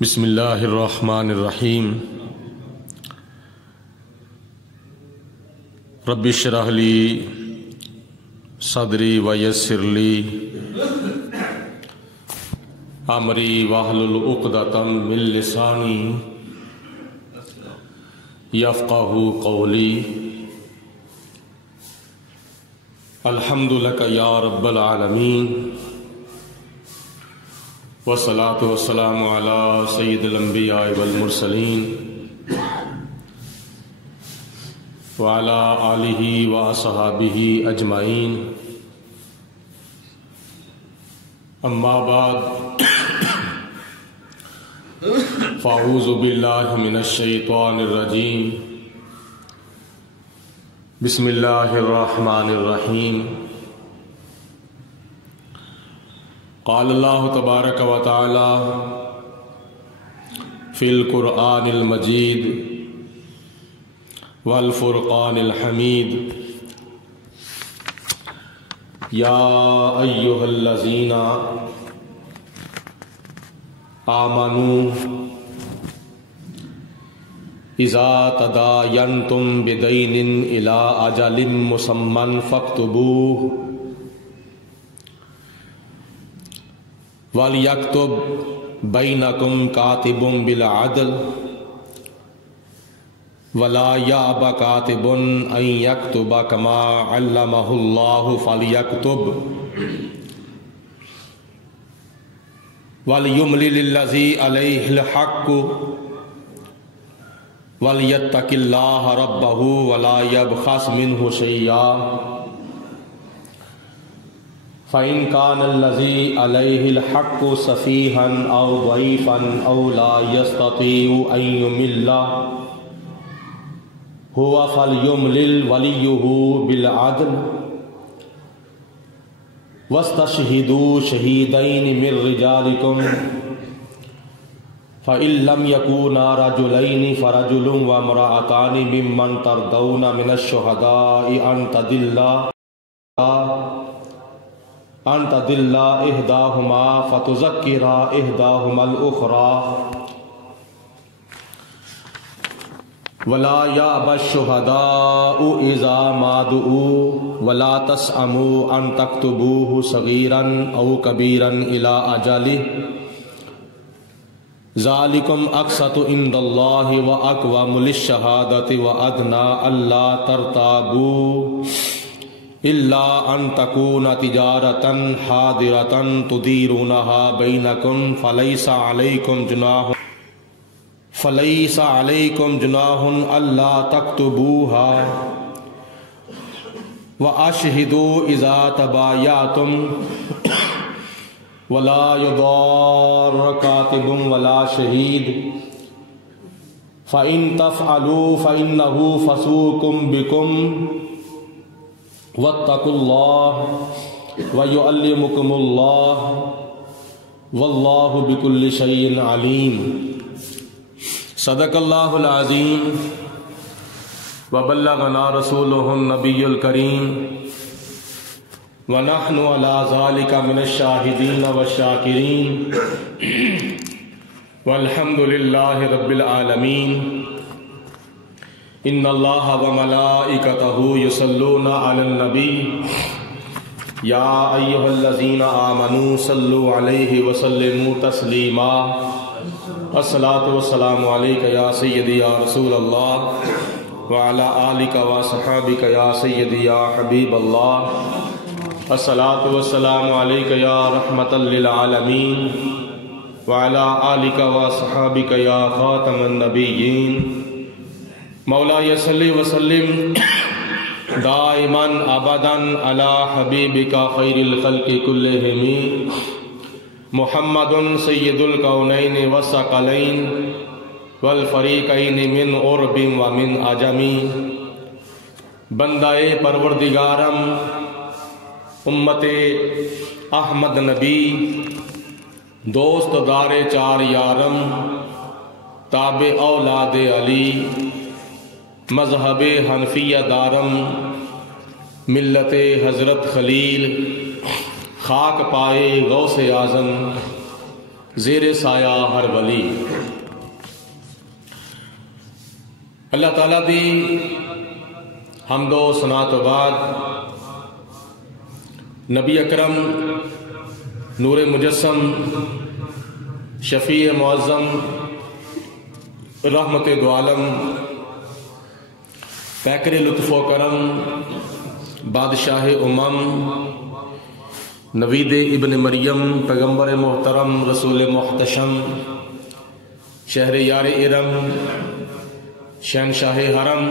بسم اللہ الرحمن الرحیم رب اشرح لی صدری ویسر لی امری واحلل عقدۃ من لسانی یفقہوا قولی الحمد لک یا رب العالمین والصلاة والسلام علی سید الانبیاء والمرسلین وعلی آلہ واصحابہ اجمعین اما بعد فاعوذ باللہ من الشیطان الرجیم بسم اللہ الرحمن الرحیم قال اللہ تبارک و تعالی فی القرآن المجید والفرقان الحمید یا ایہا الذین آمنوا اذا تداینتم بدین الی اجل مسمی فاکتبوہ وَلْيَكْتُبْ بَيْنَكُمْ كَاتِبٌ بِالْعَدْلِ وَلَا يَأْبَ كَاتِبٌ أَن يَكْتُبَ كَمَا عَلَّمَهُ اللَّهُ فَلْيَكْتُبْ وَلْيُمْلِلِ الَّذِي عَلَيْهِ الْحَقُّ وَلْيَتَّقِ اللَّهَ رَبَّهُ وَلَا يَبْخَسْ مِنْهُ شَيْئًا فَإِنْ كَانَ الَّذِي عَلَيْهِ الْحَقُّ سَفِيهًا أَوْ ضَعِيفًا أَوْ لَا يَسْتَطِيعُ أَنْ يُمِلَّ هُوَ فَلْيُمْلِلْ وَلِيُّهُ بِالْعَدْلِ وَاسْتَشْهِدُوا شَهِيدَيْنِ مِنْ رِجَالِكُمْ فَإِنْ لَمْ يَكُونَا رَجُلَيْنِ فَرَجُلٌ وَامْرَأَتَانِ مِمَّنْ تَرْضَوْنَ مِنَ الشُّهَدَاءِ أن تضل إحداهما فتذكر إحداهما الأخرى ولا يأبى الشهداء إذا ما دعوا ولا تسأموا أن تكتبوه صغيرا أو كبيرا إلى أجله ذلكم أقسط عند الله وأقوم للشهادة وأدنى ألا ترتابوا إلا أن تكون تجارة حاضرة تديرونها بينكم فليس عليكم جناح ألا تكتبوها وأشهدوا إذا تبايعتم ولا يضار كاتب ولا شهيد فإن تفعلوا فإنه فسوق بكم واتقوا اللہ ویعلمکم اللہ واللہ بکل شیء علیم صدق اللہ العظیم وبلغنا رسولہ النبی الکریم ونحن علی ذلک من الشاہدین والشاکرین والحمد للہ رب العالمین ان اللہ وملائکتہ یصلون علی النبی یا ایہا الذین آمنوا صلوا علیہ وسلموا تسلیما الصلاة والسلام علیک یا سیدی یا رسول اللہ وعلی آلک وصحابک یا سیدی یا حبیب اللہ الصلاة والسلام علیک یا رحمۃ للعالمین وعلی آلک وصحابک یا خاتم النبیین مولا صلی وسلم دائما ابدا علی حبیبک خیر الخلق کلہم محمد سید الکونین والثقلین والفریقین من عرب ومن عجم بندہ پروردگارم امت احمد نبی دوست دار چار یارم تابع اولاد علی مذہب حنفیہ دارم ملت حضرت خلیل خاک پائے غوث اعظم زیر سایہ ہر ولی۔ اللہ تعالیٰ دی حمد و ثنا تو بعد نبی اکرم نور مجسم شفیع معظم رحمت دو عالم پیکر لطف و کرم بادشاہ امم نوید ابن مریم پیغمبر محترم رسول محتشم شہر یار ارم شہنشاہ حرم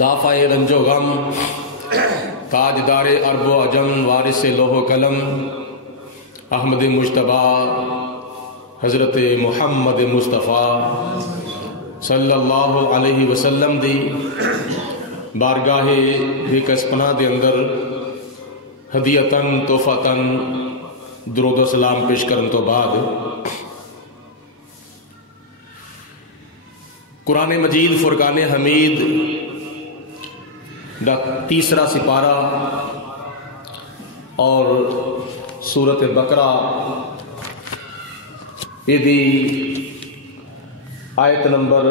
دافع رنج و غم تاجدار عرب و عجم وارث لوح و قلم احمد مجتبی حضرت محمد مصطفیٰ صلی اللہ علیہ وسلم دی بارگاہ کسپنا دے اندر ہدیتاً تحفتاً درود و سلام پیش کرن تو بعد قرآن مجید فرقان حمید دا تیسرا سپارہ اور سورت بقرہ یہ آیت نمبر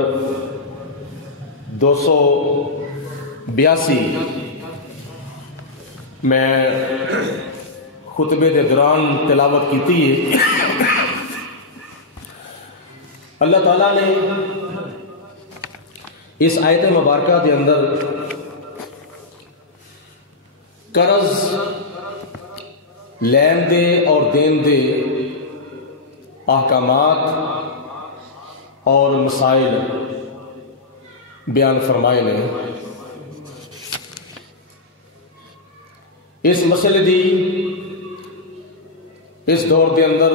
282 میں خطبے دے دوران تلاوت کی ہے۔ اللہ تعالیٰ نے اس آیت مبارکہ کے اندر قرض لین دے اور دین دے احکامات اور مسائل بیان فرمائے نے۔ اس مسئلے دی اس دور کے اندر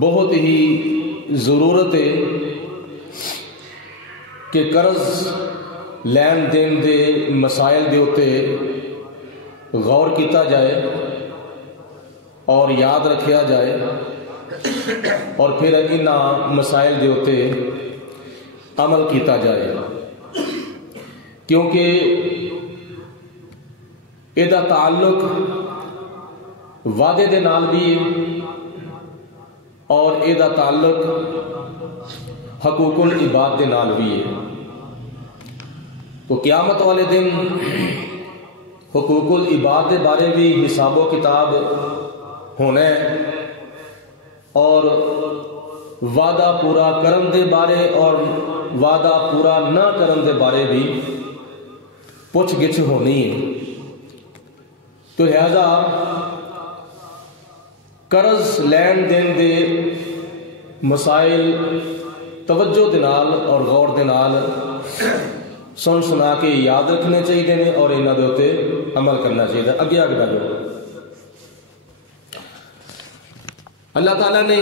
بہت ہی ضرورت ہے کہ قرض لین دین دے مسائل دے اتے غور کیتا جائے اور یاد رکھیا جائے اور پھر ان مسائل دے اتے عمل کیتا جائے، کیونکہ یہ تعلق وعدے دے نال بھی اور یہ تعلق حقوق العباد دے نال بھی ہے۔ تو قیامت والے دن حقوق العباد دے بارے بھی حساب و کتاب ہونا ہے اور وعدہ پورا کرن دے بارے اور وعدہ پورا نہ کرن دے بارے بھی پوچھ گچھ ہونی ہے۔ تو لہذا قرض لین دین دے مسائل توجہ دے نال اور غور دے نال سن سنا کے یاد رکھنے چاہیے نے اور انہاں دے اوتے عمل کرنا چاہیے۔ اگے آگے بڑھو۔ اللہ تعالیٰ نے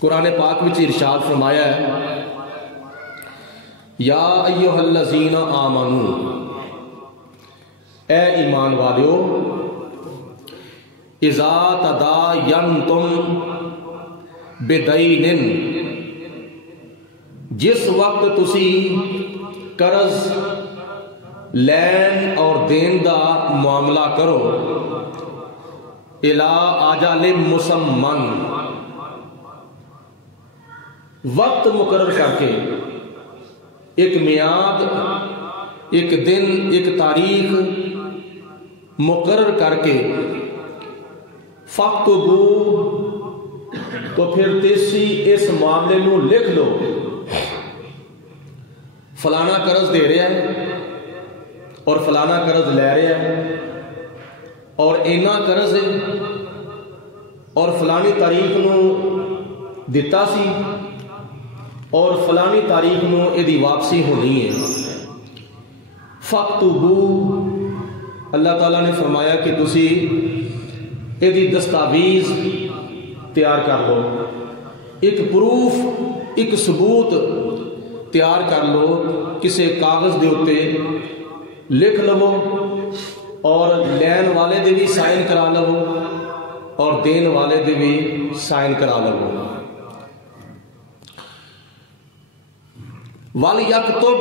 قرآن پاک وچ ارشاد فرمایا ہے، یا ایھا الذین آمنو، اے ایمان والیو، اذا تداینتم بدین، جس وقت تسی قرض لین اور دین دا معاملہ کرو، الی اجل مسمى، وقت مقرر کر کے، ایک میعاد، ایک دن، ایک تاریخ مقرر کر کے، فاکتبوا، تو پھر تسی اس معاملے نو لکھ لو، فلانا قرض دے رہا ہے اور فلانا قرض لے رہا ہے اور اینا قرض ہے اور فلانی تاریخ نو دیتا سی اور فلانی تاریخ نو ایدی واپسی ہونی ہے۔ فاکتبوا، اللہ تعالیٰ نے فرمایا کہ تسی ایدی دستاویز تیار کر لو، ایک پروف، ایک ثبوت تیار کر لو، کسے کاغذ دے اتے لکھ لو اور لین والے دے بھی سائن کرا لو اور دین والے دے بھی سائن کرا لو۔ وَلْيَكْتُبْ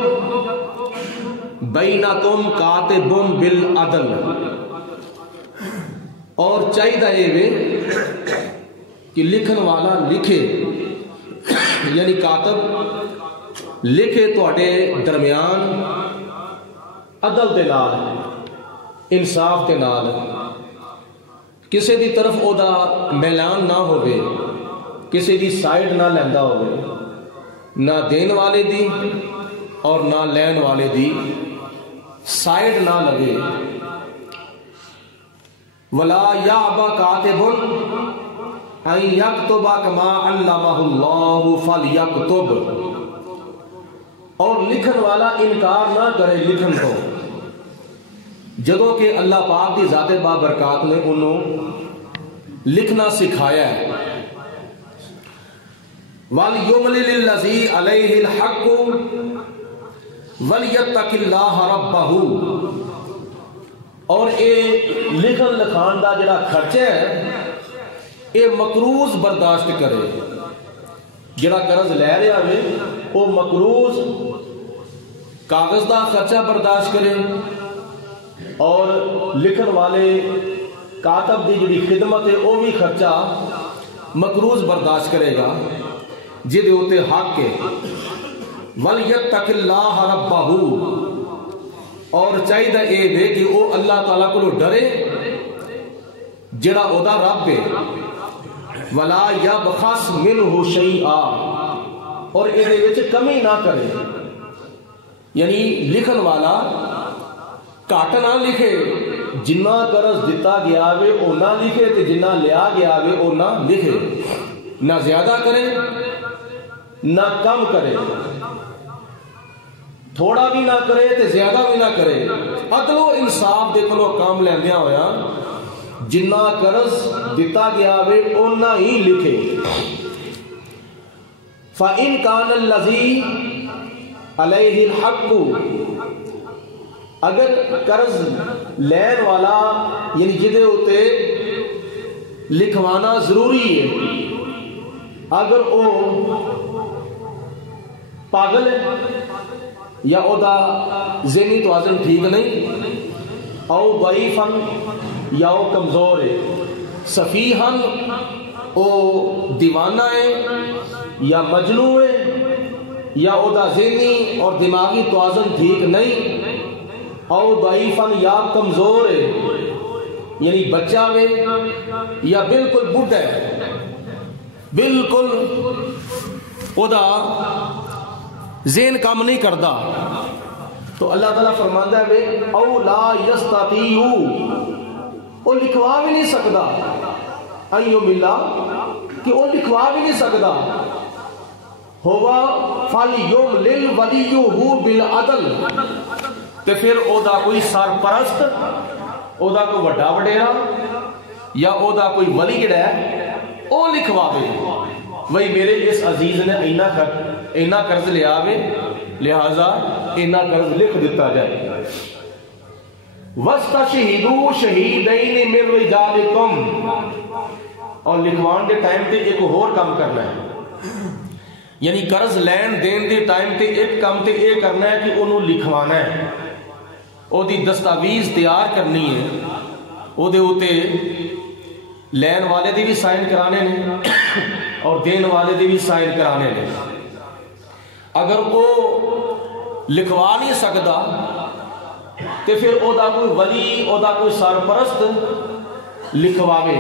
بَيْنَكُمْ كَاتِبٌ بِالْعَدْلِ، اور چاہیے یہ کہ لکھن والا لکھے یعنی کاتب لکھے تواڈے درمیان عدل دے نال انصاف دے نال کسی دی طرف او دا میلان نہ ہوئے کسی دی سائیڈ نہ لیندا ہوئے نہ دین والے دی اور نہ لین والے دی سائیڈ نہ لگے ولا یعبا کاتب ان یکتب کما علمہ اللہ فلیکتب اور لکھن والا انکار نہ کرے لکھن کو جدوں کہ اللہ پاک کی ذات بابرکات نے انہوں لکھنا سکھایا ہے وَلْيُمْلِلِ الَّذِي عَلَيْهِ الْحَقُّ وَلْيَتَّقِ اللَّهَ رَبَّهُ اور اے لکھن لکھان دا جڑا خرچہ ہے اے مقروض برداشت کرے جڑا قرض لے رہا ہے وہ مقروض کاغذ دا خرچہ برداشت کرے اور لکھن والے کاتب دی جڑی خدمت ہے وہ بھی خرچہ مقروض برداشت کرے گا جدے ہوتے حق کے وَلْيَتَّقِ اللَّهَ رَبَّهُ اور چاہیے اے دے کہ وہ اللہ تعالیٰ کو ڈرے جڑا او دا رب ہے وَلَا يَبْخَسْ مِنْهُ شَيْئًا اور اے دے وچ کمی نہ کرے یعنی لکھن والا کاٹ نہ لکھے جنہ قرض دیتا گیا وے او نہ لکھے تے جنہ لیا گیا وے او نہ لکھے نہ زیادہ کرے نہ کم کرے تھوڑا بھی نہ کرے تے زیادہ بھی نہ کرے عدل و انصاف دے کولوں کام لیندیاں ہویا جنہ قرض دیتا گیا وے اونا ہی لکھے فَإِن كَانَ الَّذِي عَلَيْهِ الْحَقُّ اگر قرض لین والا یعنی جدے ہوتے لکھوانا ضروری ہے اگر او پاگل ہے یا او دا ذہنی توازن ٹھیک نہیں او ضعیفن یا او کمزور ہے سفیہن او دیوانہ ہے یا مجنو ہے یا او دا ذہنی اور دماغی توازن ٹھیک نہیں او ضعیفن یا کمزور ہے یعنی بچہ ہے یا بالکل بڈھا ہے بالکل او دا ذہن کام نہیں کردا تو اللہ تعالیٰ فرماندا ہے او لا یستطیع او لکھوا بھی نہیں سکدا ایو ملا کہ او لکھوا بھی نہیں سکدا ہوا فَلْيُمْلِلْ وَلِيُّهُ بِالْعَدْلِ تے پھر او دا کوئی سرپرست او دا کوئی وڈا وڈیرا یا او دا کوئی ولی جڑا ہے او لکھواوے وہی میرے اس عزیز نے اینا قرض لیا وے لہذا اینا قرض لکھ دیتا جائے وَاسْتَشْهِدُوا شَهِيدَيْنِ مِنْ رِجَالِكُمْ اور لکھوان دے ٹائم تے ایک اور کام کرنا ہے یعنی قرض لین دین دے ٹائم تے ایک کام تے اے کرنا ہے کہ انہوں لکھوانا ہے او دی دستاویز تیار کرنی ہے او دے ہوتے لین والے دی بھی سائن کرانے نے اور دین والے دی بھی سائن کرانے نے اگر وہ لکھوا نہیں سکتا تے پھر او دا کوئی ولی او دا کوئی سرپرست لکھواوے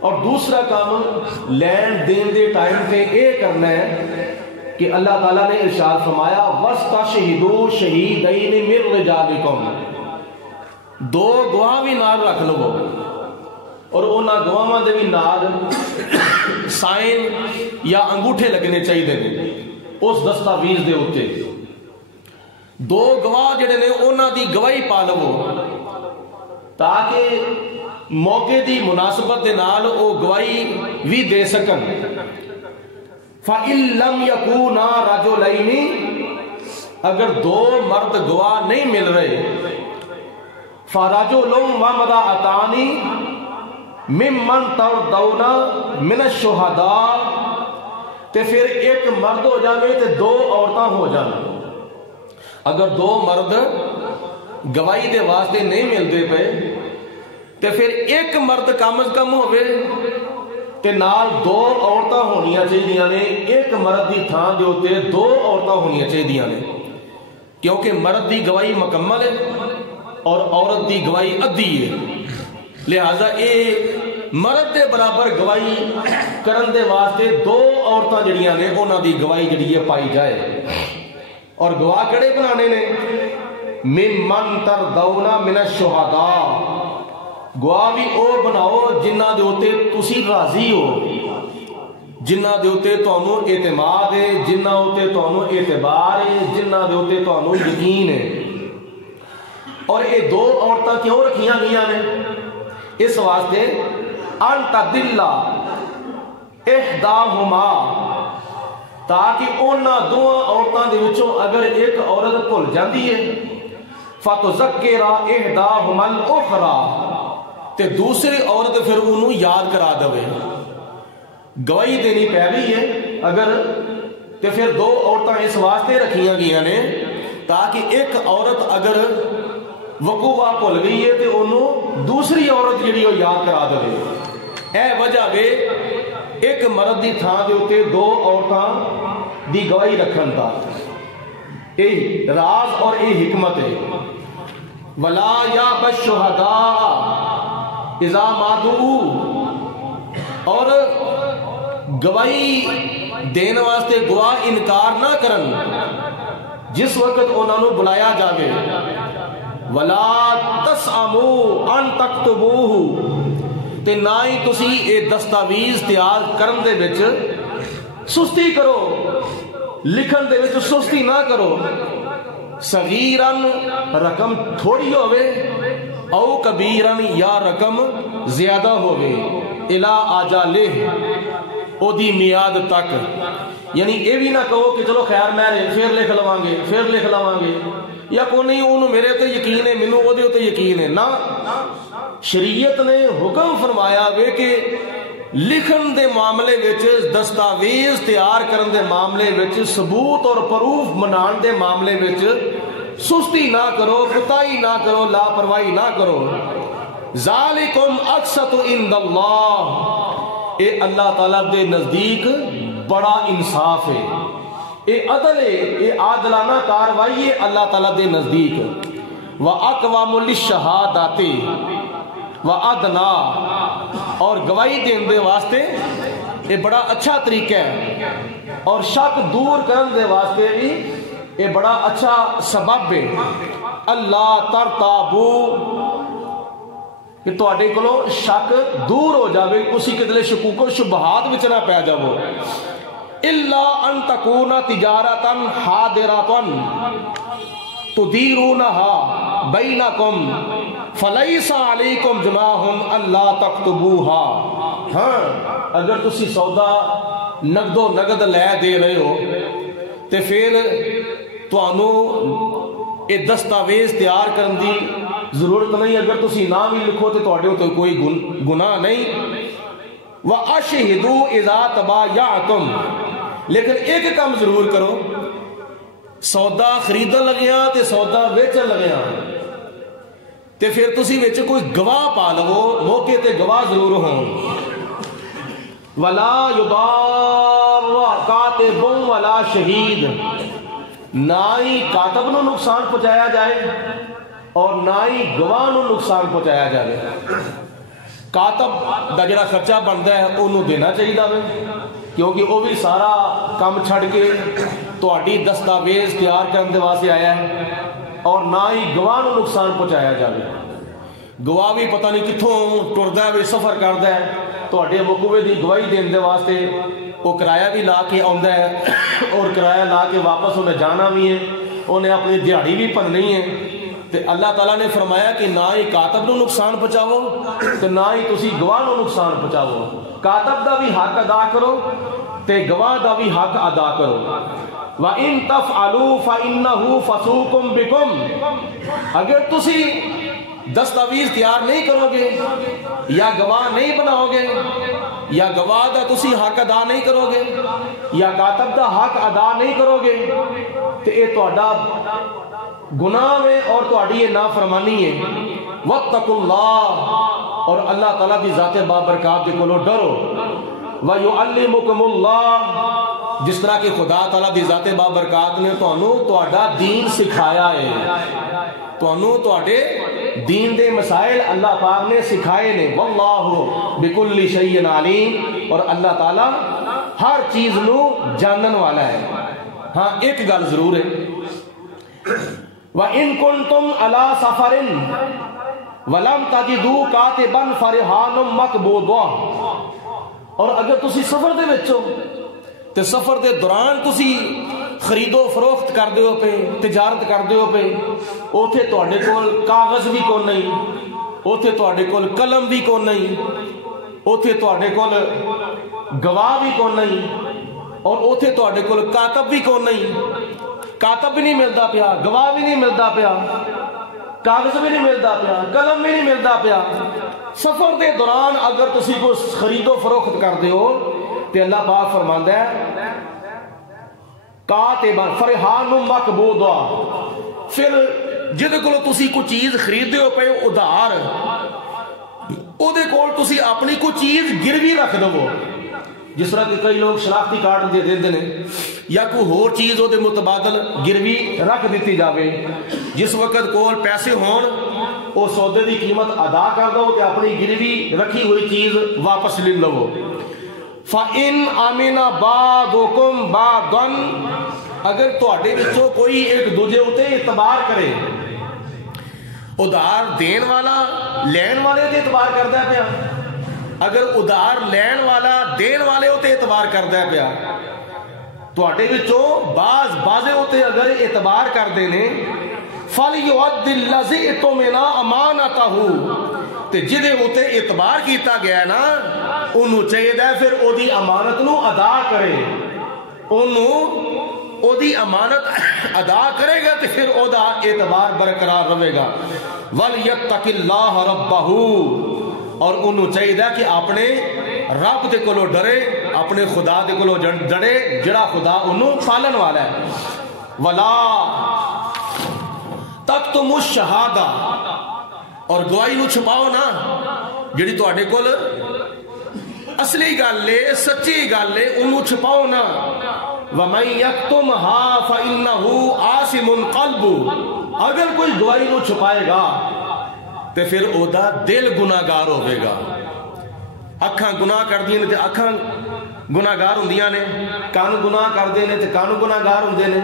اور دوسرا کام لین دین دے ٹائم تے اے کرنا ہے کہ اللہ تعالیٰ نے ارشاد فرمایا وَاسْتَشْهِدُوا شَهِيدَيْنِ مِنْ رِجَالِكُمْ دو گواہ بھی نال رکھ لو اور اونا گواہاں دے بھی نال سائن یا انگوٹھے لگنے چاہیے اس دستاویز دے ہوتے دو گواہ جڑے نے اونا دی گواہی پا لو تاکہ موقع دی مناسبت دے نال او گواہی بھی دے سکن فَإِن لَمْ يَكُونَا رَجُلَيْنِ اگر دو مرد گواہ نہیں مل رہے فَرَجُلٌ وَمْرَأَتَانِ مِمَّنْ تَرْضَوْنَ مِنَ الشُّهَدَاءِ تے پھر ایک مرد ہو جاوے تے دو عورتاں ہو جاوے اگر دو مرد گواہی دے واسطے نہیں ملتے پے تے پھر ایک مرد کم از کم ہوئے تے نال دو عورتاں ہونیاں چاہیے نے. ایک مرد دی تھان دے اوتے دو عورتاں ہونیاں چاہیے نے, کیونکہ مرد دی گواہی مکمل ہے اور عورت دی گواہی ادھی ہے. لہذا اے مرد دے برابر گواہی کرن دے واسطے دو عورتاں جڑیاں نے انہاں دی گواہی جڑی ہے پائی جائے. اور گواہ کڑے بنانے نے ممن ترضون من الشہداء, گواہ بھی او بناؤ جنہ دے اوتے تسی راضی ہو, جنہ دے اوتے تانوں اعتماد ہے, جنہ اوتے تانوں اعتبار ہے, جنہ دے اوتے تانوں یقین ہے. اور یہ دو عورتاں کیوں رکھیاں گئیاں نے؟ اس واسطے ان تدل احداہما, تاکہ انہاں دو عورتاں دے وچوں اگر ایک عورت بھول جاندی ہے فتذکر احداہما الاخری, تے دوسری عورت پھر انہوں یاد کرا دے. گواہی دینی پہ بھی ہے اگر, تے پھر دو عورتاں اس واسطے رکھیاں گئیاں نے تاکہ ایک عورت اگر وقوع بھول گئی ہے تے انہوں دوسری عورت جڑی وہ یاد کرا دے. اے وجہ وے ایک مرد دی تھان دے اوتے دو عورتاں دی گواہی رکھن دا, اے راز اور اے حکمت ہے. ولا یاب الشہداء اذا ما دعوا, اور گواہی دین واسطے گواہ انکار نہ کرن جس وقت انہوں نے بلایا جاوے. ولا تسعموا ان تکتبوہ, تے نہ ہی تسی اے دستاویز تیار کرن دے وچ سستی کرو, لکھن دے وچ سستی نہ کرو. صغیرن رقم تھوڑی ہوئے او کبیرن یا رقم زیادہ ہوئے, الا آجالہ او دی میاد تک. یعنی یہ بھی نہ کہو کہ چلو خیر میں پھر لکھ لواں گے, یا کوئی نہیں انہوں میرے تے یقین ہے مینوں او دے تے یقین ہے. نہ, شریعت نے حکم فرمایا وے کہ لکھن دے معاملے وچ, دستاویز تیار کرن دے معاملے وچ, ثبوت اور پروف منان دے معاملے وچ سستی نہ کرو, کوتاہی نہ کرو, لاپرواہی نہ کرو. ذالکم اقسط عند اللہ, اے اللہ تعالیٰ دے نزدیک بڑا انصاف ہے, اے عدل ہے, اے عادلانہ کاروائی ہے اللہ تعالیٰ دے نزدیک. وَأَقْوَامُ لِلشَّهَادَةِ وَأَدْنَا, اور گواہی دین دے واسطے یہ بڑا اچھا طریقہ ہے, اور شک دور کرن دے واسطے بھی یہ بڑا اچھا سبب ہے. اللہ ترتابو, کہ تواڈے کولوں شک دور ہو جاوے, اسی کدلے شکوک و شبہات وچ نہ پی جاؤ. الا ان تکون تجارتا حاضرتا تدیرونها بینکم فلیس علیکم جناح الا تکتبوها. ہاں اگر تسی سودا نقد و نقد لے دے رہے ہو تے پھر تانوں اے دستاویز تیار کرن دی ضرورت نہیں, اگر تسی نہ بھی لکھو تے تواڈے تے کوئی گناہ نہیں. واشہدوا اذا تبایعتم, لیکن ایک کام ضرور کرو, سودا خریدن لگیاں تے سودا ویچن لگیاں تے پھر تسی وچ کوئی گواہ پا لو, موقع تے گواہ ضرور ہوں. ولا یضار کاتب ولا شہید, نہ ہی کاتب نو نقصان پہنچایا جائے اور نہ ہی گواہ نو نقصان پہنچایا جائے. کاتب دا جڑا خرچہ بنتا ہے انہوں دینا چاہیے, کیونکہ وہ بھی سارا کام چھڑ کے تہاڈی دستاویز تیار کرنے دے واسطے آیا ہے, اور نہ ہی گواہ نو نقصان پہنچایا جائے. گواہ بھی پتہ نہیں کتھوں ٹردا ہے, سفر کردا ہے, تہاڈے وقوع دی گواہی دین دے واسطے وہ کرایہ بھی لا کے آندا ہے, اور کرایہ لا کے واپس انہیں جانا بھی ہے, انہیں اپنی دیہڑی بھی بھرنی ہے. تے اللہ تعالیٰ نے فرمایا کہ نہ ہی کاتب نو نقصان پہنچاؤ تے نہ ہی تسی گواہ نو نقصان پہنچاؤ. کاتب دا بھی حق ادا کرو تے گواہ دا بھی حق ادا کرو. وَإِن تَفْعَلُوا فَإِنَّهُ فَسُوقٌ بِكُمْ, اگر تسی دستاویز تیار نہیں کرو گے یا گواہ نہیں بناؤ گے یا گواہ دا تسی حق ادا نہیں کرو گے یا کاتب دا حق ادا نہیں کرو گے تے اے تہاڈا گناہ ہے اور تہاڈی یہ نافرمانی ہے. واتقوا اللہ, اور اللہ تعالیٰ دی ذات بابرکات دے کولو ڈرو۔ وَيُعَلِّمُكُمُ اللَّهُ، جس طرح کہ خدا تعالیٰ دی ذات بابرکات نے تہاڈا دین سکھایا ہے، تہانوں تہاڈے دین دے مسائل اللہ پاک نے سکھائے نے۔ واللہ بکل شیء علیم، اور اللہ تعالیٰ ہر چیز نو جانن والا ہے۔ ہاں ایک گل ضرور ہے، وَإِن كُنتُمْ عَلَى سَفَرٍ وَلَمْ تَجِدُوا كَاتِبًا فَرِحَانٌ مَقْبُوضٌ، اور اگر تسی سفر دے وچ ہو تے سفر دے دوران تسی خرید و فروخت کر دیو پے، تجارت کر دیو پے، اوتھے تواڈے کول کاغذ بھی کون نہیں، اوتھے تواڈے کول قلم بھی کون نہیں، اوتھے تواڈے کول گواہ بھی کون نہیں، اور اوتھے تواڈے کول کاتب بھی کون نہیں، کاتب بھی نہیں ملتا پیا، گواہ بھی نہیں ملتا پیا، کاغذ بھی نہیں ملتا پیا، قلم بھی نہیں ملتا پیا۔ سفر دے دوران اگر تسی کو خرید و فروخت کر دیو تے اللہ پاک فرماندا ہے کاتب فرحان مقبوضہ، پھر جدے کولو تسی کوئی چیز خرید دیو پے ادھار، او دے کول تسی اپنی کوئی چیز گروی رکھ دو، جس طرح کہ کئی لوگ شناختی کارڈ دے دیندے نے یا کوئی ہور چیز او دے متبادل گروی رکھ دیتی جاوے، جس وقت کول پیسے ہون او سودے دی قیمت ادا کر دو تے اپنی گروی رکھی ہوئی چیز واپس لے لو۔ فَإِنْ آمِنَ بَعْضُكُمْ بَعْضًا، اگر تہاڈے وچوں کوئی ایک دوجے اُتے اعتبار کرے، ادھار دین والا لین والے تے اعتبار کردا پیا، اگر ادھار لین والا دین والے اُتے اعتبار کردا پیا، تہاڈے وچوں بعضے اُتے اگر اعتبار کردے نے، فَلْيُؤَدِّ الَّذِي اؤْتُمِنَ أَمَانَتَهُ، تے جدے اُتے اعتبار کیتا گیا نا انہوں چاہیے پھر او دی امانت نو ادا کرے، انہوں او دی امانت ادا کرے گا تے پھر او دا اعتبار برقرار رہے گا۔ وَلْيَتَّقِ اللَّهَ رَبَّهُ، اور انہوں چاہیے کہ اپنے رب دے کولو ڈرے، اپنے خدا دے کولو ڈرے جڑا خدا انہوں پالن والا ہے۔ وَلَا تَكْتُمُوا الشَّهَادَةَ، اور گواہی نو چھپاؤ نا، جڑی تواڈے کول اصلی گل ہے، سچی گل ہے، انہوں چھپاؤ نا۔ وَمَن يَكْتُمْهَا فَإِنَّهُ عَاصِمٌ قَلْبُهُ، اگر کوئی گواہی نو چھپائے گا تے پھر او دا دل گناہگار ہوئے گا۔ اکھاں گناہ کر دینے تے اکھاں گناہگار ہوندیاں نے، کان گناہ کر دینے تے کان گناہگار ہوندے نے،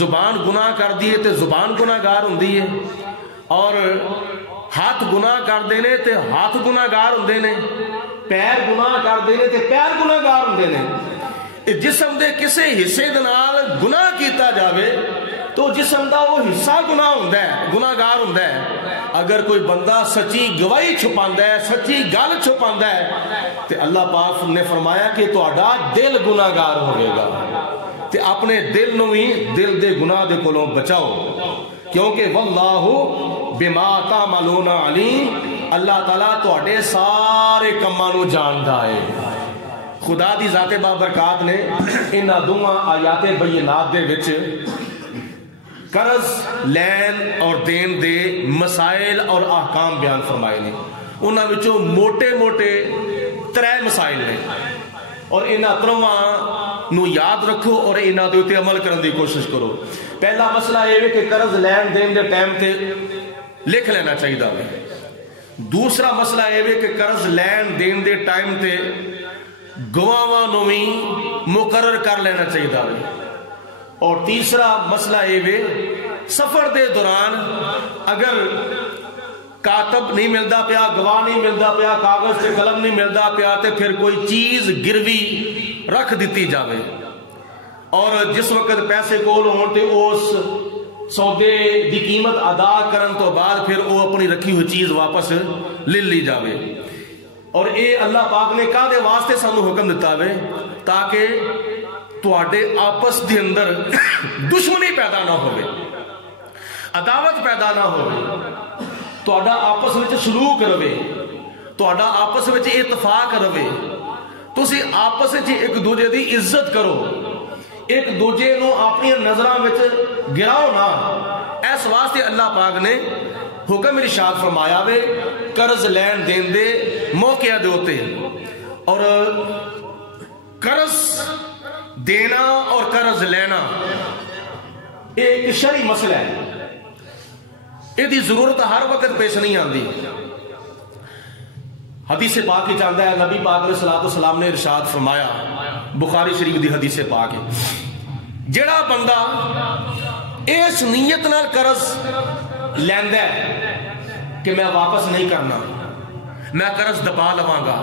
زبان گناہ کر دیے تے زبان گناہگار ہوندی ہے، اور ہاتھ گناہ کر دینے تے ہاتھ گناہگار ہوندے نے، پیر گناہ کر دینے تے پیر گناہگار ہوندے نے۔ جسم دے کسے حصے دے نال گناہ کیتا جاوے تو جسم دا وہ حصہ گناہ ہوندا ہے، گناہگار ہوندا ہے۔ اگر کوئی بندہ سچی گواہی چھپاندا ہے، سچی گل چھپاندا ہے تے اللہ پاک نے فرمایا کہ تہاڈا دل گناہگار ہوے گا، تے اپنے دل نو ہی دل دے گناہ دے کولوں بچاؤ، کیونکہ واللہ بما تعملون علیم، اللہ تعالیٰ تہاڈے سارے کماں نو جاندا ہے۔ خدا دی ذات بابرکات نے انہاں دوواں آیات بینات دے وچ قرض لین اور دین دے مسائل اور احکام بیان فرمائے نے، انہاں وچوں موٹے موٹے 3 مسائل نے، اور انہاں ترواں نو یاد رکھو اور انہاں دے اوتے عمل کرن دی کوشش کرو۔ پہلا مسئلہ یہ ہے کہ قرض لین دین دے ٹائم تے لکھ لینا چاہیے ہے۔ دوسرا مسئلہ یہ ہے کہ قرض لین دین دے ٹائم تے گواواں نو بھی مقرر کر لینا چاہیے ہے۔ اور تیسرا مسئلہ یہ ہے سفر دے دوران اگر کاتب نہیں ملتا پیا، گواہ نہیں ملتا پیا، کاغذ سے قلم نہیں ملتا پیا تے پھر کوئی چیز گروی رکھ دیتی جاوے، اور جس وقت پیسے کول ہون تے اس سودے دی قیمت ادا کرن تو بعد پھر وہ اپنی رکھی ہوئی چیز واپس لے لی جاوے۔ اور اے اللہ پاک نے کہا دے واسطے سانو حکم دیتا ہے تاکہ تواڈے آپس دے اندر دشمنی پیدا نہ ہوئے، عداوت پیدا نہ ہوئے، تواڈا آپس وچ سلوک رہے، تواڈا آپس وچ اتفاق رہے، تسی آپس وچ ایک دوجے دی عزت کرو، ایک دوجے نو اپنی نظراں وچ گراؤ نہ۔ اس واسطے اللہ پاک نے حکم ارشاد فرمایا وے قرض لین دین دے موقع دے ہوتے، اور قرض دینا اور قرض لینا ایک شرعی مسئلہ ہے، یہ ضرورت ہر وقت پیش نہیں آتی۔ حدیث پاک کی چاہتا ہے، نبی پاک علیہ السلام نے ارشاد فرمایا، بخاری شریف دی حدیث پاک ہے، جڑا بندہ اس نیت نال قرض لیندا ہے کہ میں واپس نہیں کرنا، میں قرض دبا لواں گا،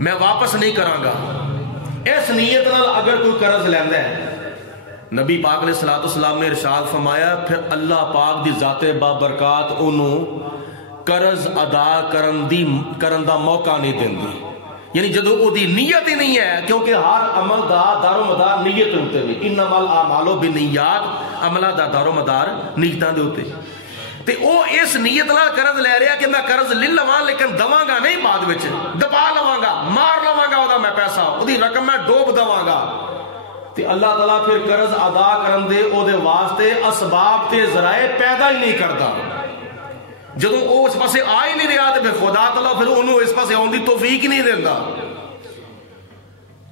میں واپس نہیں کراں گا، اس نیت نال اگر کوئی قرض لیندا ہے، نبی پاک علیہ السلام نے ارشاد فرمایا پھر اللہ پاک دی ذات بابرکات انہوں قرض ادا کرن دا موقع نہیں دیندی۔ یعنی جدو او دی نیت ہی نہیں ہے، کیونکہ ہر عمل دا دار و مدار نیت ہوتے ہوئے، انما الاعمال بالنیات، عملہ دا دار و مدار نیتاں دے ہوتے، تے او اس نیت نال قرض لے رہا کہ میں قرض لے لواں لیکن دواں گا نہیں، بعد وچ دبا لواں گا، مار لواں گا، او دا میں پیسہ او دی رقم میں ڈوب دواں گا، تے اللہ تعالیٰ پھر قرض ادا کرن دے او دے واسطے اسباب تے ذرائع پیدا ہی نہیں کرتا۔ جدو وہ اس پاسے آ ہی نہیں رہا تو پھر خدا تعالیٰ پھر انہوں اس پاسے آن دی توفیق ہی نہیں دینا۔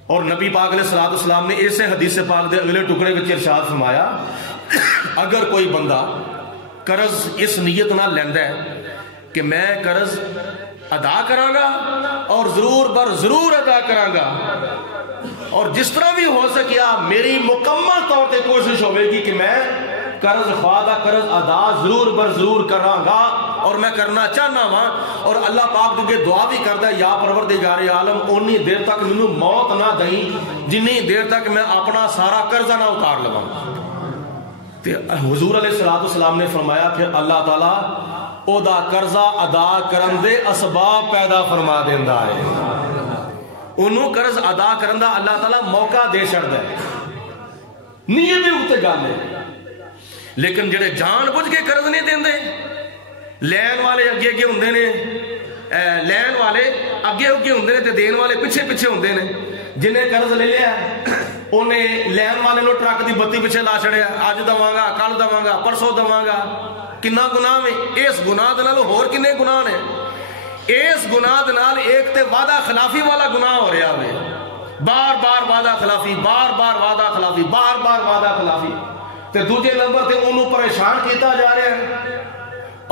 اور نبی پاک علیہ السلام نے اسے حدیث پاک دے اگلے ٹکڑے وچ ارشاد فرمایا، اگر کوئی بندہ قرض اس نیت نہ لیندا ہے کہ میں قرض ادا کراں گا اور ضرور بر ضرور ادا کراں گا، اور جس طرح بھی ہو سکیا میری مکمل طور پہ کوشش ہوئے گی کہ میں قرض خواہ دا قرض ادا ضرور بر ضرور کراں گا، اور میں کرنا چاہنا ہاں، اور اللہ پاک کے دعا بھی کرتا ہے، یا پروردگار عالم اونی دیر تک مینوں موت نہ دیں جنی دیر تک میں اپنا سارا قرضہ نہ اتار لواں۔ تے حضور علیہ السلام نے فرمایا پھر اللہ تعالیٰ او دا قرضہ ادا کرن دے اسباب پیدا فرما دیندا ہے، انہوں قرض ادا کرن دا اللہ تعالیٰ موقع دے چھڑدا ہے، نیت دے اوتے گل ہے۔ لیکن جڑے جان بوجھ کے قرض نہیں دیندے، لین والے اگے اگے ہوندے نے، لین والے اگے اگے ہوندے نے تے دین والے پیچھے پیچھے ہوندے نے، جنہیں قرض لے لیا انہیں لین والے نو ٹرک دی بتی پیچھے لا چھڑیا، اج دواں گا، کل دواں گا، پرسوں دواں گا، کنا گناہ میں، اس گناہ دے نال ہور کنے گناہ نے، اس گناہ دے نال ایک تے وعدہ خلافی والا گناہ ہو رہا ہے، بار بار وعدہ خلافی، بار بار وعدہ خلافی، بار بار وعدہ خلافی، تے دوجے نمبر تے انہوں پریشان کیتا جا رہا ہے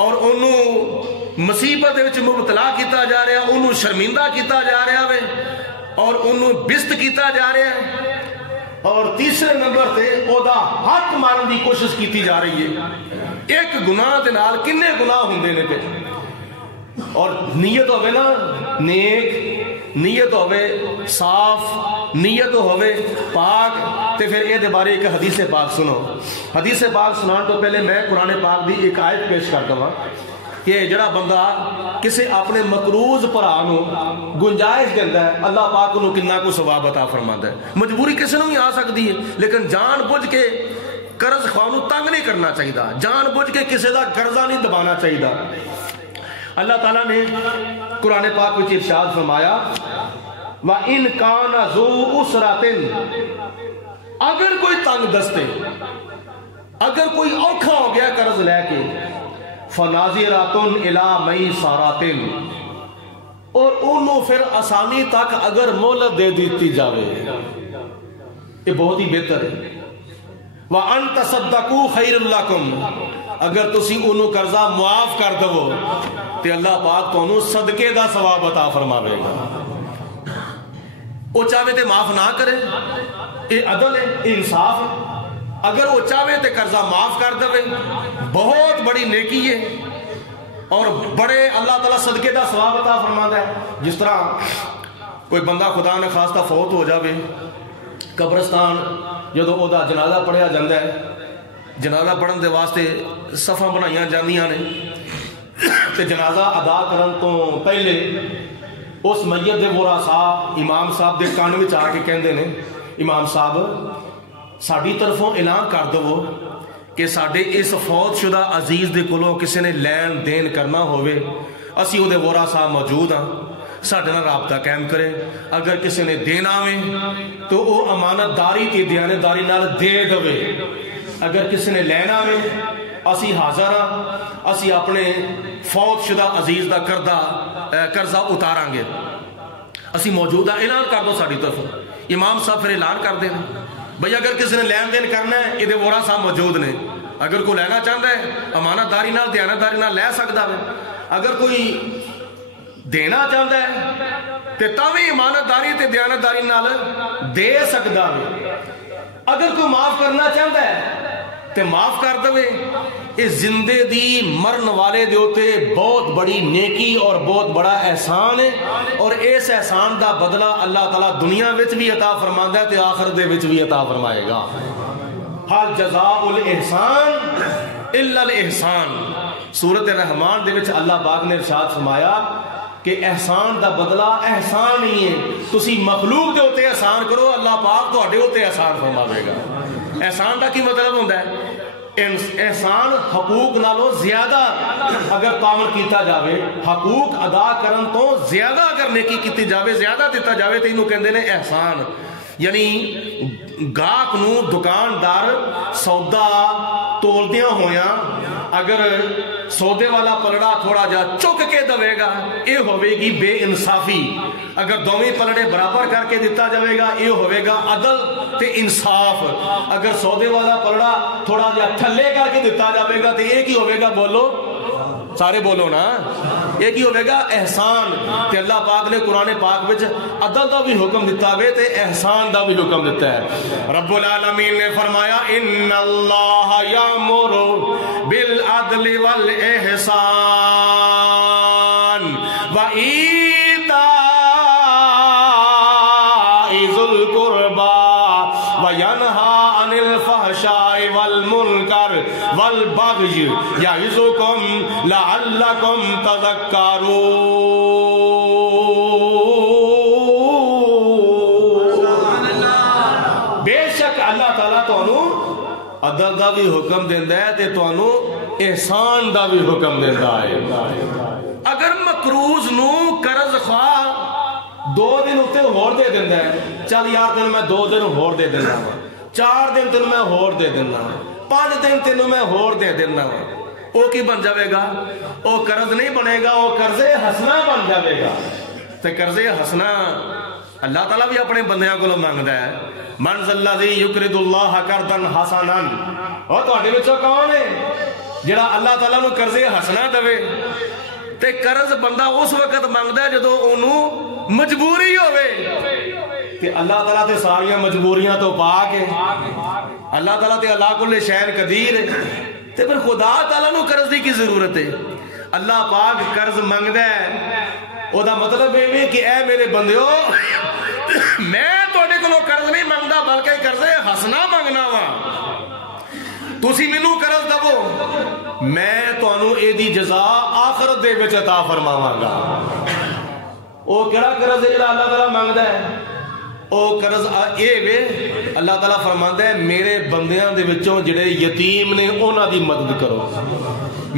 اور انہوں مصیبت وچ مبتلا کیتا جا رہا ہے، انہوں شرمندہ کیتا جا رہا ہے اور انہوں بست کیتا جا رہا ہے، اور تیسرے نمبر تے او دا حق مارن دی کوشش کیتی جا رہی ہے۔ ایک گناہ دے نال کنے گناہ ہوندے نے تے، اور نیت ہوئے نا نیک، نیت ہوئے صاف، نیت ہوئے پاک، تے پھر اے دے بارے ایک حدیث پاک سنو۔ حدیث پاک سنان تو پہلے میں قرآن پاک دی ایک آیت پیش کرتا ہوں کہ جڑا بندہ کسے اپنے مقروض پرانو گنجائش دیندہ ہے، اللہ پاک انہوں کننا کو ثواب عطا فرماتا ہے۔ مجبوری کسی نے بھی آ سکتی ہے، لیکن جان بوجھ کے قرض خوانو تنگ نہیں کرنا چاہیے، جان بوجھ کے کسی دا قرضہ نہیں دبانا چاہیے۔ اللہ تعالیٰ نے قرآن پاک وچ ارشاد فرمایا وَإِن كَانَ ذُو أُسْرَةٍ، اگر کوئی تنگ دستے، اگر کوئی اوکھا ہو گیا قرض لے کے، فَنَاظِرَةٌ إِلَىٰ مَيْسَرَةٍ، اور انہوں پھر آسانی تک اگر مہلت دے دیتی جاوے، یہ بہت ہی بہتر ہے۔ وَأَن تَصَدَّقُوا خَيْرٌ لَكُمْ، اگر تسی انہوں قرضہ معاف کر دو تے اللہ پاک تو انہوں صدقے دا ثواب عطا فرماوے گا۔ وہ چاہے تے معاف نہ کرے، یہ عدل ہے، یہ انصاف ہے۔ اگر وہ چاہے تے قرضہ معاف کر دے، بہت بڑی نیکی ہے اور بڑے اللہ تعالیٰ صدقے دا ثواب عطا فرماتا ہے۔ جس طرح کوئی بندہ خدا نے خواستہ فوت ہو جاوے، قبرستان جدو او دا جنازہ پڑھیا جاندہ ہے، جنازہ پڑھن دے واسطے صفحہ بنائیاں جاندیاں نے، تے جنازہ ادا کرن تو پہلے اس میت دے ورثاء امام صاحب دے کان وچ آ کے کہندے نے، امام صاحب ساڈی طرفوں اعلان کر دو کہ ساڈے اس فوت شدہ عزیز دے کولوں کسی نے لین دین کرنا ہوئے، اسی او دے ورثاء موجود ہاں، ساڈے نال رابطہ قائم کرے، اگر کسی نے دینا ہوئے تو او امانت داری تے دیانتداری نال دے دوے، اگر کسی نے لینا ہوئے اسی حاضر ہاں، اسی اپنے فوت شدہ عزیز دا قرضہ اتاراں گے. اسی موجود ہاں، اعلان کر دو ساری طرف. امام صاحب پھر اعلان کر دیں بھئی اگر کسی نے لین دین کرنا ہے یہ وارا صاحب موجود نے. اگر کوئی لینا چاہتا ہے امانت داری نال دیانتداری نال لے سکتا ہے. اگر کوئی دینا چاہتا ہے تے تاوی امانت داری تے دیانتداری نال دے سکتا ہے. اگر کوئی معاف کرنا چاہتا ہے تے معاف کر دے. یہ زندے دی مرن والے دے ہوتے بہت بڑی نیکی اور بہت بڑا احسان ہے، اور اس احسان دا بدلہ اللہ تعالیٰ دنیا وچ بھی عطا فرماندا ہے تے آخرت دے وچ بھی عطا فرمائے گا. حال جزاء الاحسان الا الاحسان. سورۃ الرحمن دے وچ اللہ پاک نے ارشاد فرمایا کہ احسان دا بدلہ احسان ہی ہے. تسی مخلوق دے ہوتے احسان کرو، اللہ پاک تواڈے ہوتے احسان فرماوے گا. احسان دا کی مطلب ہوندا ہے؟ احسان حقوق نالوں زیادہ اگر تعامل کیتا جاوے، حقوق ادا کرن تو زیادہ اگر نیکی کیتی جاوے، زیادہ دیتا جاوے تے اینوں کہندے نے احسان. یعنی گاہک نو دکاندار سودا تولدیاں ہویاں اگر سودے والا پلڑا تھوڑا جا چک کے دے گا یہ ہوئے گی بے انصافی. اگر دوویں پلڑے برابر کر کے دیتا جائے گا یہ ہوئے گا عدل تے انصاف. اگر سودے والا پلڑا تھوڑا جا تھلے کر کے دیتا جائے گا تو یہ کی ہوئے گا؟ بولو سارے بولو نا. یہ کی ہوئے گا؟ احسان. تے اللہ پاک نے قرآن پاک وچ عدل دا بھی حکم دیتا ہے تے احسان دا بھی حکم دیتا ہے. رب العالمین نے فرمایا ان اللہ یامر بالعدل والاحسان وایتاء ذی القربى وینہی عن الفحشاء والمنکر والبغی یعظکم لعلکم تذکرون. بے شک اللہ تعالیٰ تانوں عدل دا بھی حکم دیندا ہے تے تانوں احسان دا بھی حکم دیندا ہے. اگر مقروض نو قرض خواہ 2 دن اتے ہور دے دیندا ہے، چل یار تینوں میں 2 دن ہور دے دینا وا، 4 دن تینوں میں ہور دے دینا وا، 5 دن تینوں میں ہور دے دینا وا. او کی بن جاوے گا؟ او قرض نہیں بنے گا، او قرض حسنہ بن جاوے گا. تے قرض حسنہ اللہ تعالیٰ بھی اپنے بندیاں کو مانگدا ہے. من ذا الذی یقرض اللہ قرضا حسنا. اور تواڈے وچوں کون ہے جڑا اللہ تعالیٰ نو قرض حسنہ دے؟ تے قرض بندہ اس وقت مانگدا ہے جدوں اونوں مجبوری ہوئے. تے اللہ تعالیٰ تے ساریاں مجبوریاں تو پاک ہے. اللہ تعالیٰ تے اللہ کل شیء قدیر ہے. تے پھر خدا تعالیٰ نو قرض دی کی ضرورت ہے؟ اللہ پاک قرض مانگدا ہے. او دا مطلب ہے کہ اے میرے بندیو میں تواڈے کولوں قرض نہیں مانگدا بلکہ قرض حسنہ مانگنا وا. تسی مینوں قرض دو، میں تانوں اے دی جزا آخرت دے وچ عطا فرماواں گا. او کیڑا قرض ہے جڑا اللہ تعالیٰ مانگدا ہے؟ او قرض اے وے اللہ تعالیٰ فرماندا ہے میرے بندیاں دے وچوں جڑے یتیم نے انہاں دی مدد کرو،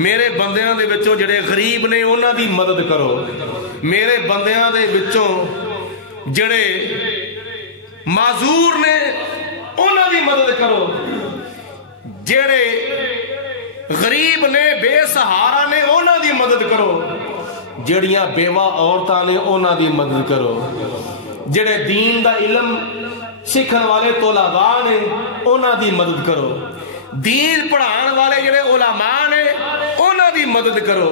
میرے بندیاں دے وچوں جڑے غریب نے انہاں دی مدد کرو، میرے بندیاں دے وچوں جڑے معذور نے انہاں دی مدد کرو، جڑے غریب نے بے سہارا نے انہاں دی مدد کرو، جڑیاں بیوہ عورتاں نے انہاں دی مدد کرو، جڑے دین دا علم سکھن والے طلباء نے انہاں دی مدد کرو، دین پڑھان والے جڑے علماء نے انہاں دی مدد کرو،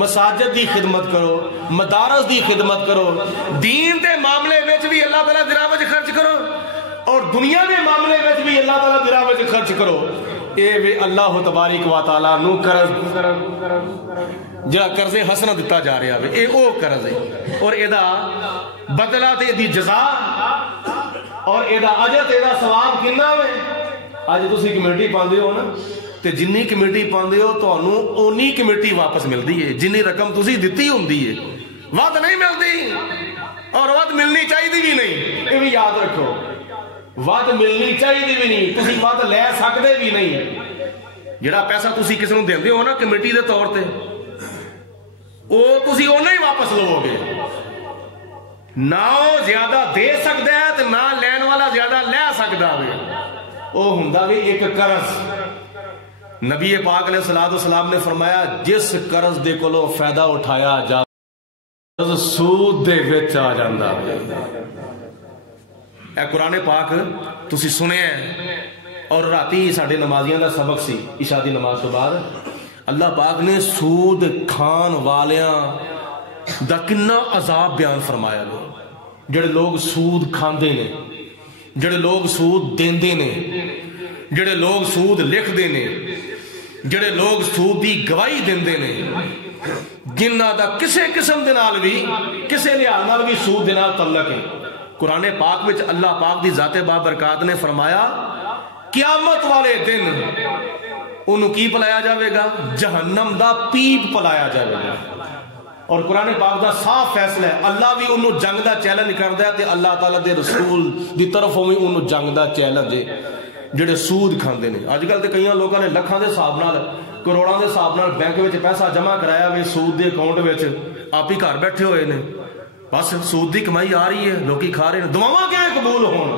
مساجد دی خدمت کرو، مدارس دی خدمت کرو، دین دے معاملے وچ بھی اللہ تعالیٰ دراہ وچ خرچ کرو اور دنیا دے معاملے وچ بھی اللہ تعالیٰ دراہ وچ خرچ کرو. اے وے اللہ تبارک و تعالیٰ نو قرض جڑا قرض حسنہ دتا جا رہا ہے، اے او قرض ہے اور اے دا بدلہ تے دی جزا اور اے دا اجر تے دا ثواب کنا ہے. اج تسی کمیٹی پاندے ہو نا تے جنی کمیٹی پاندے ہو تانوں اونی کمیٹی واپس ملدی ہے جنی رقم تسی دتی ہوندی ہے. ود نہیں ملدی اور ود ملنی چاہیے بھی نہیں. یہ بھی یاد رکھو، ود ملنی چاہیے بھی نہیں، تسی ود لے سکتے بھی نہیں. جڑا پیسہ تسی کسی نوں دیندے ہو نا کمیٹی دے طور تے او تسی اونا ہی واپس لو گے. نہ زیادہ دے سکتا ہے تے نہ لین والا زیادہ لے سکتا ہے. او ہوندا بھی ایک قرض. نبی پاک علیہ الصلوۃ والسلام نے فرمایا جس قرض دے کولو فائدہ اٹھایا جا سود دے وچ آ جاندا ہے۔ اے قرآن پاک تسی سنے ہیں، اور راتی ساڈے نمازیاں دا سبق سی عشاء دی نماز تو بعد اللہ پاک نے سود کھان والیاں دا کنا عذاب بیان فرمایا لو، جڑے لوگ سود کھاندے نے، جڑے لوگ سود دیندے نے، جڑے لوگ سود لکھ دے نے، جڑے لوگ سود دی گواہی دیندے نے، جنہاں دا کسے قسم دے نال بھی کسے لحاظ نال بھی سود دے نال تعلق ہے۔ قرآن پاک وچ اللہ پاک دی ذات بابرکات نے فرمایا قیامت والے دن انہوں کی پلایا جاوے گا؟ جہنم دا پیپ پلایا جاوے گا۔ اور قرآن پاک دا صاف فیصلہ ہے، اللہ بھی انہوں جنگ دا چیلنج کردہ ہے تے اللہ تعالیٰ دے رسول دی طرفوں میں انہوں جنگ دا چیلنج ہے جڑے سود کھاندے نے۔ آج کل تے کئیاں لوگوں نے لکھاں دے حساب نال کروڑاں دے حساب نال بینک وچ پیسہ جمع کرایا ہوئے سود دے اکاؤنٹ وچ، آپ ہی گھر بیٹھے ہوئے نے، بس سود دی کمائی آ رہی ہے، لوکی کھا رہے ہیں۔ دعاواں کیویں قبول ہون؟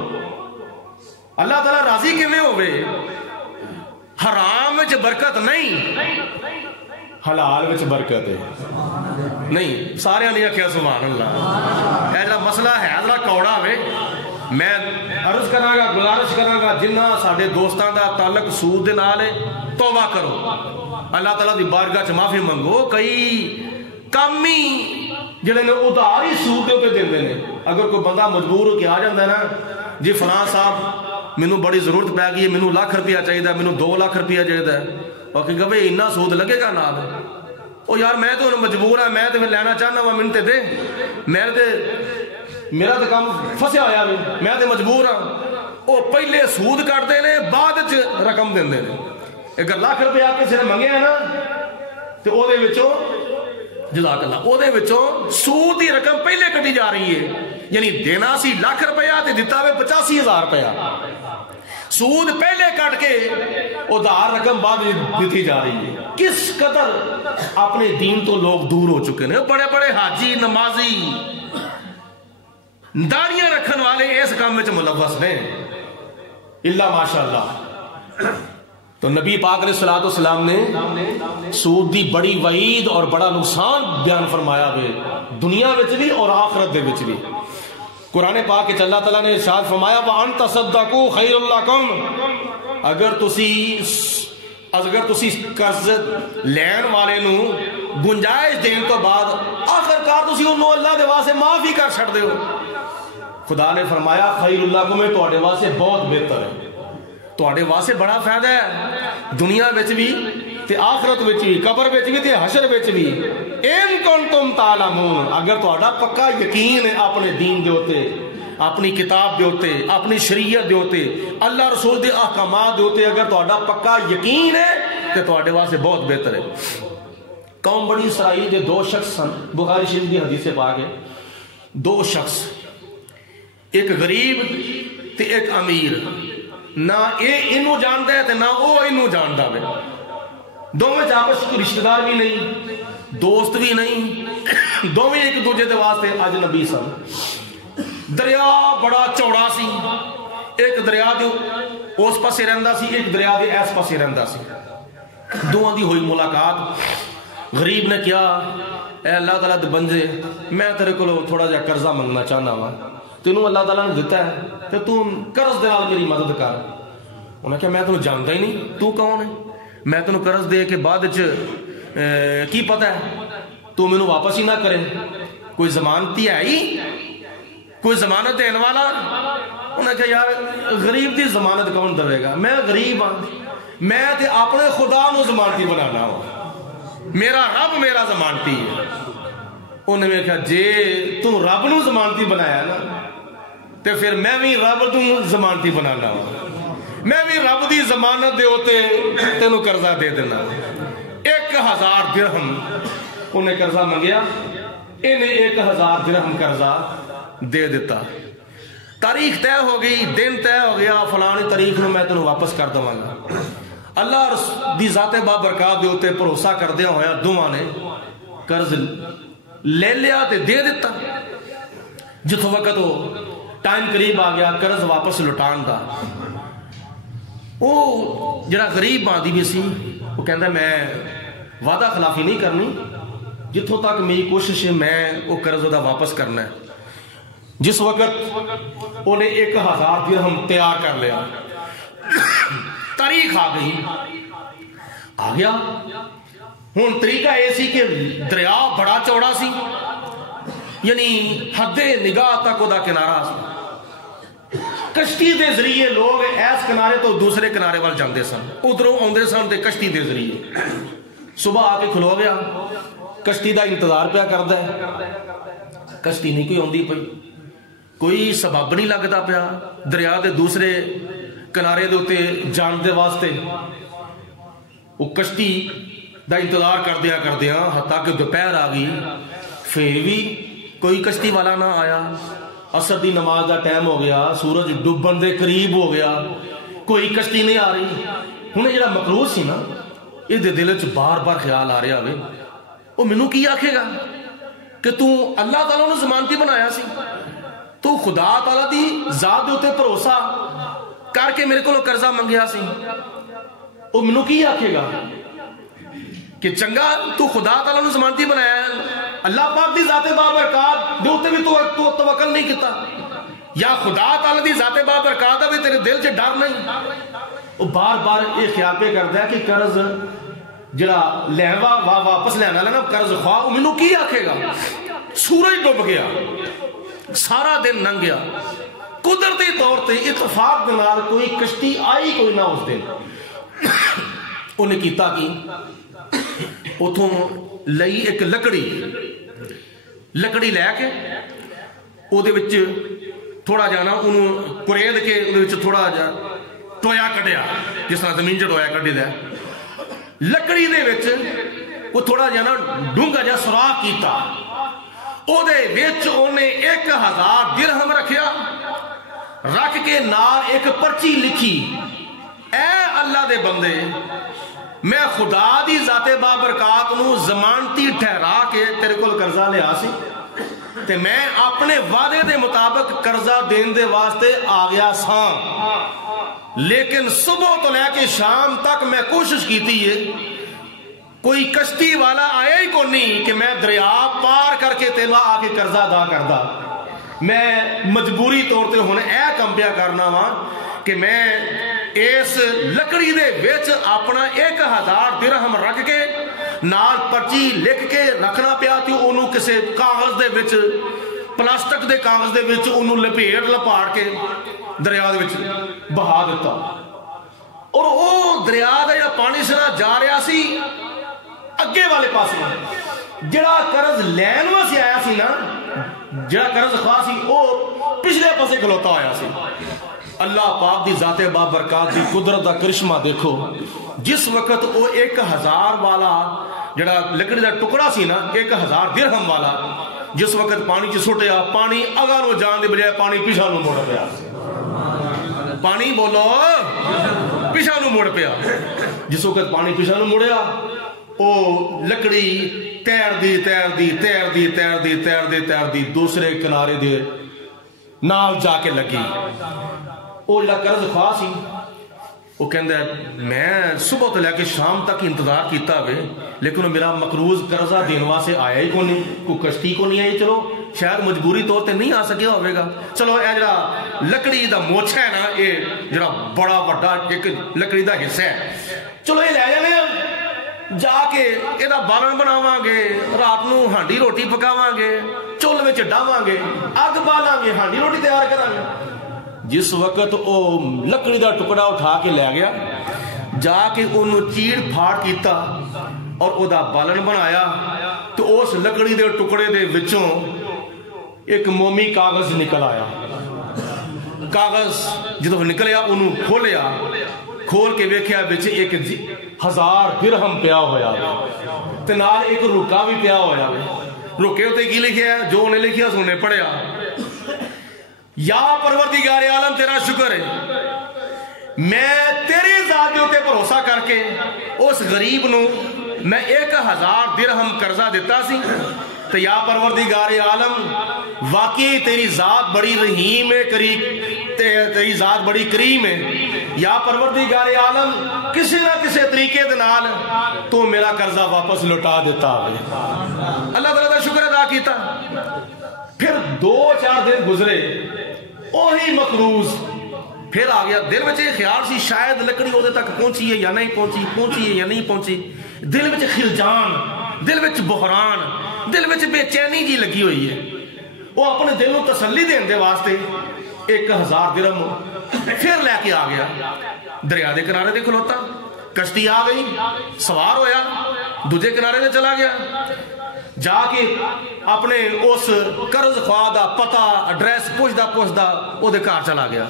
اللہ تعالیٰ راضی کیویں ہوے؟ حرام وچ برکت نہیں، حلال وچ برکت ہے نہیں۔ سارے نے آکھیا سبحان اللہ۔ اے جڑا مسئلہ ہے ذرا کوڑا ہوے، میں عرض کراں گا، گزارش کراں گا، جنہ ساڈے دوستاں دا تعلق سود دے نال ہے توبہ کرو، اللہ تعالیٰ دی بارگاہ چ معافی منگو۔ کئی کم ہی جڑے نے ادھار ہی سود دے اوپر دیندے نے۔ اگر کوئی بندہ مجبور ہو کے آ جاندا ہے نا، جی فلاں صاحب مینوں بڑی ضرورت پی گئی ہے، مینوں لاکھ روپیہ چاہیے، مینوں 2 لاکھ روپیہ چاہیے، اور کہ بھئی اتنا سود لگے گا نال؟ او یار میں تو مجبور ہاں، میں تو لینا چاہنا وا، منٹ دے، میں تے میرا تو کام فسیا ہویا وے، میں تے مجبور ہاں۔ او پہلے سود کٹدے نے، بعد وچ رقم دیندے نے۔ اگر لاکھ روپیہ کسی نے منگے ہے نا تے او دے وچوں جزاک اللہ، او دے وچوں سود دی رقم پہلے کٹی جا رہی ہے، یعنی دینا سی لاکھ روپیہ تے دتا وے 85,000 روپیہ، سود پہلے کٹ کے ادھار رقم بعد دیتی جا رہی ہے۔ کس قدر اپنے دین تو لوگ دور ہو چکے ہیں۔ بڑے بڑے حاجی، نمازی، داڑیاں رکھن والے اس کام میں ملوث ہیں، اللہ ماشاءاللہ۔ تو نبی پاک علیہ الصلوۃ والسلام نے سود دی بڑی وعید اور بڑا نقصان بیان فرمایا ہے، دنیا وچ بھی اور آخرت دے وچ بھی۔ قرآن پاک کے اللہ تعالیٰ نے ارشاد فرمایا وَأَن تَصَدَّقُوا خَيْرٌ لَكُمْ، اگر تسی قرض لین والے نو گنجائش دین تو بعد آخرکار تسی انہوں اللہ دے واسطے معاف ہی کر چھڑ دے ہو۔ خدا نے فرمایا خیر اللہ کو میں تواڈے واسطے بہت بہتر ہے، تواڈے واسطے بڑا فائدہ ہے، دنیا وچ بھی تے آخرت وچ بھی، قبر وچ بھی تے حشر وچ بھی۔ ان کنتم تعلمون، اگر تہاڈا پکا یقین ہے اپنے دین دے اوتے، اپنی کتاب دے اوتے، اپنی شریعت دے اوتے، اللہ رسول دے احکامات دے اوتے اگر تہاڈا پکا یقین ہے تے تہاڈے واسطے بہت بہتر ہے۔ قوم بنی اسرائیل دے 2 شخص سن، بخاری شریف دی حدیث پاک ہے، 2 شخص، ایک غریب تے ایک امیر، نہ اے انہوں جاندا ہے تے نہ او انہوں جاندا ہے، دونوں آپس کوئی رشتہ دار بھی نہیں، دوست بھی نہیں، دونوں ایک دوسرے دے واسطے اجنبی سن۔ دریا بڑا چوڑا سی، ایک دریا دے اس پاسے رہندا سی، ایک دریا دے اس پاسے رہندا سی۔ دونوں دی ہوئی ملاقات، غریب نے کیا اے اللہ تعالیٰ دے بندے، میں تیرے کو تھوڑا جا قرضہ منگنا چاہنا وا، تینوں اللہ تعالیٰ نے دیتا ہے تے تو قرض دے نال میری مدد کر۔ انہوں نے کہا میں تینوں جانتا ہی نہیں، تو کون ہے؟ میں تینوں قرض دے کے بعد کی پتہ ہے تو مینوں واپس ہی نہ کرے، کوئی ضمانتی ہے ہی، کوئی ضمانت دین والا؟ انہوں نے کہا یار غریب دی ضمانت کون دے گا، میں غریب ہاں، میں تے اپنے خدا نو ضمانتی بنانا ہوں، میرا رب میرا ضمانتی ہے۔ انہوں نے کہا جے تو رب نو ضمانتی بنایا نا تے پھر میں بھی رب تو ضمانتی بنانا ہوں، میں بھی رب دی ضمانت دے ہوتے تینوں قرضہ دے دینا۔ 1000 درہم انہیں قرضہ منگیا، انہیں 1000 درہم قرضہ دے دیتا۔ تاریخ طے ہو گئی، دن طے ہو گیا، فلانی تاریخ نو میں تینوں واپس کر دوں گا۔ اللہ دی ذات بابرکات دے ہوتے بھروسہ کر دیا ہویا دونوں نے قرض لے لیا تے دے دیتا۔ جس وقت ہو ٹائم قریب آ گیا قرض واپس لٹان دا، وہ جڑا غریب آدمی بھی سی وہ کہندا میں وعدہ خلافی نہیں کرنی، جتوں تک میری کوشش ہے میں وہ قرض دا واپس کرنا ہے۔ جس وقت انہیں 1000 درہم تیار کر لیا، تاریخ آ گئی، آ گیا ہوں طریقہ یہ سی کہ دریا بڑا چوڑا سی، یعنی حد نگاہ تک وہ کنارہ سی، کشتی دے ذریعے لوگ ایس کنارے تو دوسرے کنارے وال جاندے سن، ادھروں آندے سن تے کشتی دے ذریعے۔ صبح آ کے کھلو گیا، کشتی دا انتظار پیا کردا ہے، کشتی نہیں کوئی آندی پئی، کوئی سبب نہیں لگتا پیا دریا دے دوسرے کنارے دے اوتے جان دے واسطے۔ وہ کشتی دا انتظار کردیا حتیٰ کہ دوپہر آ گئی، پھر بھی کوئی کشتی والا نہ آیا۔ عصر دی نماز دا ٹائم ہو گیا، سورج ڈوبن دے قریب ہو گیا، کوئی کشتی نہیں آ رہی۔ ہن جڑا مقروض سی نا، یہ دل وچ بار بار خیال آ رہا ہوئے، وہ مینوں کی آکھے گا کہ تو اللہ تعالیٰ نے ضمانتی بنایا سی، تو خدا تعالیٰ دی ذات دے اوتے بھروسہ کر کے میرے کو قرضہ منگیا سی، وہ مینوں کی آکھے گا کہ چنگا تو خدا تعالیٰ نے ضمانتی بنایا ہے، اللہ پاک دی ذات بابرکات دے اوتے بھی تو توکل نہیں کیتا، یا خدا تعالیٰ دی ذات بابرکات بھی تیرے دل چ ڈر نہیں۔ وہ بار بار یہ خیال پہ کرتا ہے کہ قرض جڑا لیوا واپس لینا لینا قرض خواہ، وہ مینوں کی آکھے گا۔ سورج ڈوب گیا، سارا دن لنگ گیا، قدرتی طور تے اتفاق دے نال کوئی کشتی آئی کوئی نہ اس دن۔ انہیں کیتا کی اتھوں لئی ایک لکڑی لے کے او دے وچ تھوڑا جانا انہوں قرید کے او دے وچ تھوڑا جا ٹویا کڈیا، جس طرح زمین چ ٹویا کڈی دا لکڑی دے وچ وہ تھوڑا جانا ڈونگا جا سوراخ کیتا، او دے وچ انہیں 1000 درہم رکھیا، رکھ کے نال ایک پرچی لکھی، اے اللہ دے بندے میں خدا دی ذات بابرکات نو ضمانتی ٹھہرا کے تیرے کول قرضہ لیا سی تے میں اپنے وعدے دے مطابق قرضہ دین دے واسطے آ گیا ساں، لیکن صبح تو لے کے شام تک میں کوشش کیتی ہے، کوئی کشتی والا آیا ہی کو نہیں کہ میں دریا پار کر کے تیرا آ کے قرضہ ادا کردا۔ میں مجبوری طور تے ہن اے کم پیا کرنا وا کہ میں اس لکڑی دے وچ اپنا 1000 درہم رکھ کے نال پرچی لکھ کے رکھنا پیا تے انہوں کسے کاغذ دے وچ، پلاسٹک دے کاغذ دے وچ انہوں لپاڑ کے دریا دے وچ بہا دیتا، اور وہ دریا دا یا پانی سے جا رہا سی اگے والے پاس، جڑا قرض لین واسطے آیا سی نا، جڑا قرض خواہ سی وہ پچھلے پاسے کھلوتا آیا سی۔ اللہ پاک دی ذات بابرکات دی قدرت دا کرشمہ دیکھو، جس وقت وہ 1000 والا جڑا لکڑی دا ٹکڑا سی نا 1000 درہم والا، جس وقت پانی چ سٹیا، پانی اگاں نو جان دے بجائے پانی پیچھے نو موڑ پیا، پانی بولو پیچھے نو موڑ پیا۔ جس وقت پانی پیچھے نو موڑیا، او لکڑی تیر دی دوسرے کنارے دے نال جا کے لگی۔ وہ جڑا قرض خواہ سی وہ کہندا ہے میں صبح تو لے کے شام تک انتظار کیتا ہوئے، لیکن میرا مقروض قرضہ دین واسطے آیا ہی کو نہیں، کوئی کشتی کو نہیں آئی، چلو شاید مجبوری طور تے نہیں آ سکیا ہوئے گا، چلو اے جڑا لکڑی دا موچھا ہے نا، یہ جڑا بڑا بڑا ایک لکڑی دا حصہ ہے، چلو یہ لے جانے جا کے یہ بالن بناواں گے، رات نو ہانڈی روٹی پکاواں گے، چول وچ ڈاواں گے، اگ بالاں گے، ہانڈی روٹی تیار کراں گے۔ جس وقت وہ لکڑی دا ٹکڑا اٹھا کے لے گیا، جا کے انہوں چیڑ پھاڑ کیتا اور او دا بالن بنایا، تو اس لکڑی دے ٹکڑے دے وچوں ایک مومی کاغذ نکل آیا۔ کاغذ جدو نکلیا انہوں کھولیا، کھول کے ویکھیا وچ 1000 درہم پیا ہویا، تے نال ایک رکا بھی پیا ہویا۔ رکے ہوتے کی لکھیا ہے، جو انہیں لکھیا سو نے پڑھیا، یا پروردگار عالم تیرا شکر ہے، میں تیرے ذات دے اوتے بھروسہ کر کے اس غریب نو میں 1000 درہم قرضہ دیتا سی، تو یا پروردگار عالم واقعی تیری ذات بڑی رحیم ہے، تیری ذات بڑی کریم ہے یا پروردگار عالم کسی نہ کسی طریقے دے نال تو میرا قرضہ واپس لوٹا دیتا ہے. اللہ تعالیٰ کا شکر ادا کیتا. پھر 2-4 دن گزرے وہی مقروض پھر آ گیا. دل میں یہ خیال سی شاید لکڑی وہ تک پہنچی ہے یا نہیں پہنچی ہے یا نہیں پہنچی. دل میں خلجان, دل میں بحران, دل میں بے چینی جی لگی ہوئی ہے. وہ اپنے دل کو تسلی دین دے واسطے 1000 درہم پھر لے کے آ گیا. دریا دے کنارے دے کھلوتا, کشتی آ گئی, سوار ہویا, دوجے کنارے دے چلا گیا. جا کے اپنے اس قرض خواہ دا پتہ ایڈریس پوچھدا وہ دے گھر چلا گیا.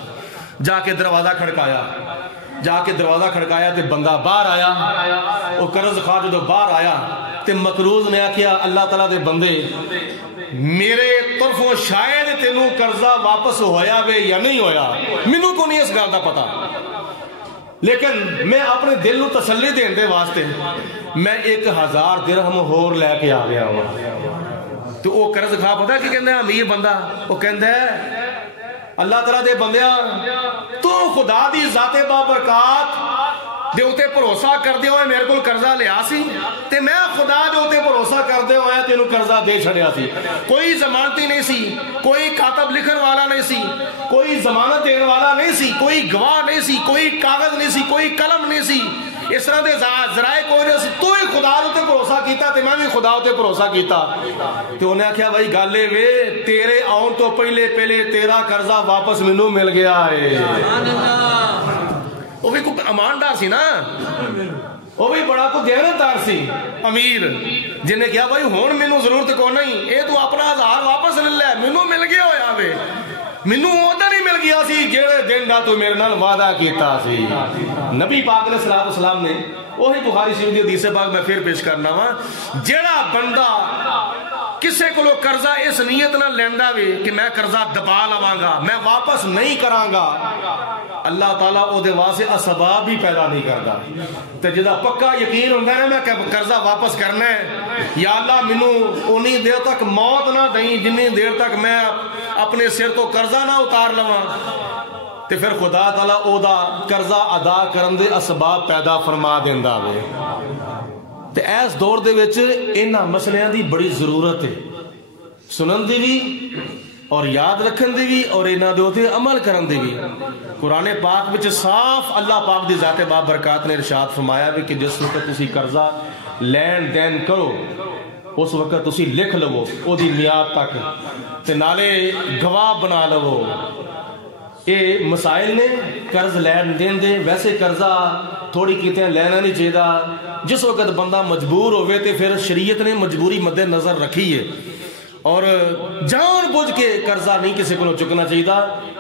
جا کے دروازہ کھڑکایا تے بندہ باہر آیا. وہ قرض خواہ جو باہر آیا تے مقروض نے آکھیا اللہ تعالیٰ دے بندے میرے طرفوں شاید تینوں قرضہ واپس ہویا وے یا نہیں ہویا, مینوں کو نہیں اس گل دا پتا, لیکن میں اپنے دل نو تسلی دین دے واسطے میں 1000 درہم ہور لے کے آ گیا ہوں. تو وہ قرض خواہ پتا کہ کہندے امیر بندہ, وہ کہندے اللہ تعالیٰ دے بندیاں تو خدا دی ذات بابرکات دے اتے بھروسہ کردے ہوئے میرے کو قرضہ لیا سی تے میں خدا دے اتے بھروسہ کردے ہوئے تینوں قرضہ دے چھڑیا سی. کوئی ضمانتی نہیں سی, کوئی کاتب لکھن والا نہیں سی, کوئی ضمانت دین والا نہیں سی, کوئی گواہ نہیں سی, کوئی کاغذ نہیں سی, کوئی قلم نہیں سی, اس طرح دے ذرائع کوئی نہیں سی. تو ہی خدا دے بھروسہ کیتا تے میں بھی خدا دے بھروسہ کیتا. تے انہیں آکھیا بھائی گل اے وے تیرے آن تو پہلے تیرا قرضہ واپس مینوں مل گیا ہے. وہ بھی کوئی اماندار سی نا, وہ بھی بڑا کوئی دیانتدار سی امیر, جنہیں کہا بھائی ہون مینوں ضرورت کو نہیں, اے تو اپنا 1000 واپس لے لے, مینوں مل گیا ہویا وے, مینوں ادھر ہی مل گیا سی جڑے دن دا تو میرے نال وعدہ کیتا سی. نبی پاک علیہ الصلوۃ والسلام نے وہی بخاری شریف دی حدیث پاک میں پھر پیش کرنا وا, جڑا بندہ کسے کو قرضہ اس نیت نہ لیندا وے کہ میں قرضہ دبا لواں گا, میں واپس نہیں کراں گا, اللہ تعالیٰ او دے واسطے اسباب بھی پیدا نہیں کردا. تے جدا پکا یقین ہوندا ہے میں قرضہ واپس کرنا ہے, یا اللہ مینوں اونی دیر تک موت نہ دیں جنی دیر تک میں اپنے سر تو قرضہ نہ اتار لواں, تے پھر خدا تعالیٰ او دا قرضہ ادا کرن دے اسباب پیدا فرما دیندا وے. تے اس دور دے وچ انہاں مسئلیاں دی بڑی ضرورت ہے, سنن دی بھی اور یاد رکھن دی بھی اور انہاں دے اوتے عمل کرن دی بھی. قرآن پاک وچ صاف اللہ پاک دی ذات بابرکات نے ارشاد فرمایا بھی کہ جس وقت تسی قرضہ لین دین کرو اس وقت تسی لکھ لو او دی میعاد تک تے نالے گواہ بنا لو. یہ مسائل نے قرض لین دین دے. ویسے قرضہ تھوڑی کیتے ہیں لینا نہیں چاہیے, جس وقت بندہ مجبور ہوئے تے پھر شریعت نے مجبوری مد نظر رکھی ہے, اور جان بوجھ کے قرضہ نہیں کسی کو چکنا چاہیے.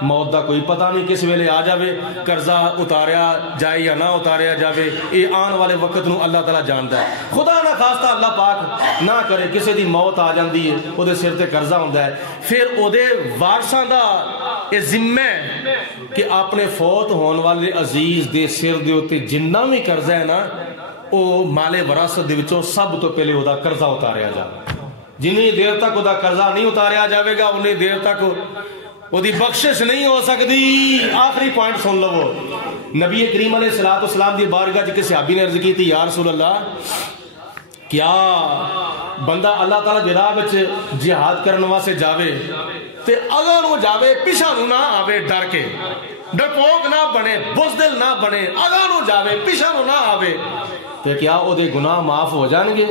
موت دا کوئی پتہ نہیں کس ویلے آ جاوے, قرضہ اتاریا جائے یا نہ اتاریا جاوے, یہ آن والے وقت نو اللہ تعالیٰ جانتا ہے. خدا نہ خواستہ اللہ پاک نہ کرے کسی دی موت آ جاندی ہے, او دے سر تے قرضہ ہوندا ہے, پھر او دے وارثاں دا یہ ذمہ ہے کہ اپنے فوت ہون والے عزیز دے سر دے اوتے جنہ بھی قرضہ ہے نا او مال وراثت دے وچوں سب تو پہلے او دا قرضہ اتاریا جائے. جنی دیر تک وہ قرضہ نہیں اتاریا جاوے گا انہیں دیر تک وہ بخشش نہیں ہو سکتی. آخری پوائنٹ سن لو, نبی کریم علیہ الصلوۃ والسلام دی بارگاہ جی کسی صحابی نے عرض کی تھی یا رسول اللہ کیا بندہ اللہ تعالیٰ دی راہ وچ جہاد کرنے واسطے جاوے تے اگر وہ جاوے پیچھے نہ آوے ڈر کے, ڈرپوک نہ بنے, بزدل نہ بنے, اگر وہ جاوے پیچھے نہ آوے تو کیا او دے گناہ معاف ہو جان گے؟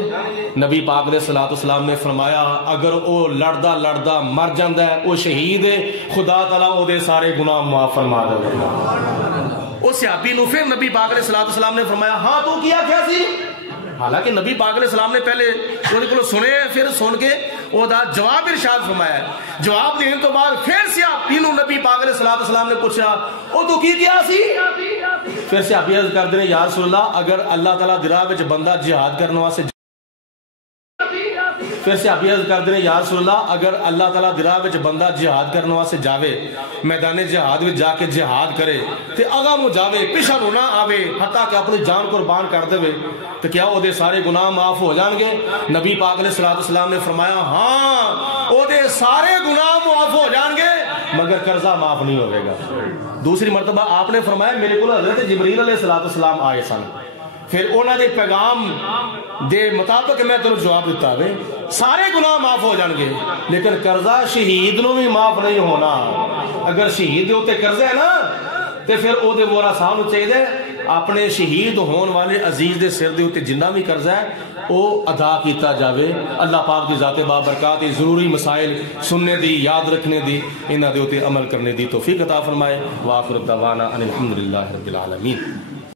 نبی پاک علیہ الصلوۃ والسلام نے فرمایا اگر او لڑدا مر جاندا ہے او شہید ہے, خدا تعالیٰ او دے سارے گناہ معاف فرما دے گا. اس صحابی نو پھر نبی پاک علیہ الصلوۃ والسلام نے فرمایا ہاں تو کیا سی, حالانکہ نبی پاک علیہ السلام نے پہلے ان کو سنے, پھر سن کے وہ دا جواب ارشاد فرمایا. جواب دینے تو بعد پھر صحابی نو نبی پاک علیہ الصلوۃ والسلام نے پوچھا او تو کی کیا سی؟ پھر صحابی عرض کر دے یا رسول اللہ اگر اللہ تعالیٰ دی راہ وچ بندہ جہاد کرنے واسطے, پھر صحابی عرض کر دے یا رسول اللہ اگر اللہ تعالیٰ دی راہ وچ بندہ جہاد کرنے واسطے جاوے, میدان جہاد وچ جا کے جہاد کرے تے اگاں نو جاوے پیچھے نو نہ آوے حتیٰ کہ اپنی جان قربان کر دے تو کیا او دے سارے گناہ معاف ہو جان گے؟ نبی پاک علیہ الصلوۃ والسلام نے فرمایا ہاں او دے سارے گناہ معاف ہو جان گے, مگر قرضہ معاف نہیں ہوئے گا. دوسری مرتبہ آپ نے فرمایا میرے کو حضرت جبریل علیہ السلام آئے سن, پھر انہوں نے پیغام دے مطابق میں تمہیں جواب دیتا ہے سارے گناہ معاف ہو جان گے لیکن قرضہ شہید نو بھی معاف نہیں ہونا. اگر شہید دے اوتے قرضہ ہے نا تے پھر او دے ورثاء نو چاہیے اپنے شہید ہون والے عزیز دے سر دے اوتے جنہ بھی قرضہ ہے او ادا کیتا جاوے. اللہ پاک دی ذات بابرکات ضروری مسائل سننے دی, یاد رکھنے دی, انہاں دے اوتے عمل کرنے دی توفیق عطا فرمائے. وآخر دعوانا ان الحمدللہ رب العالمین.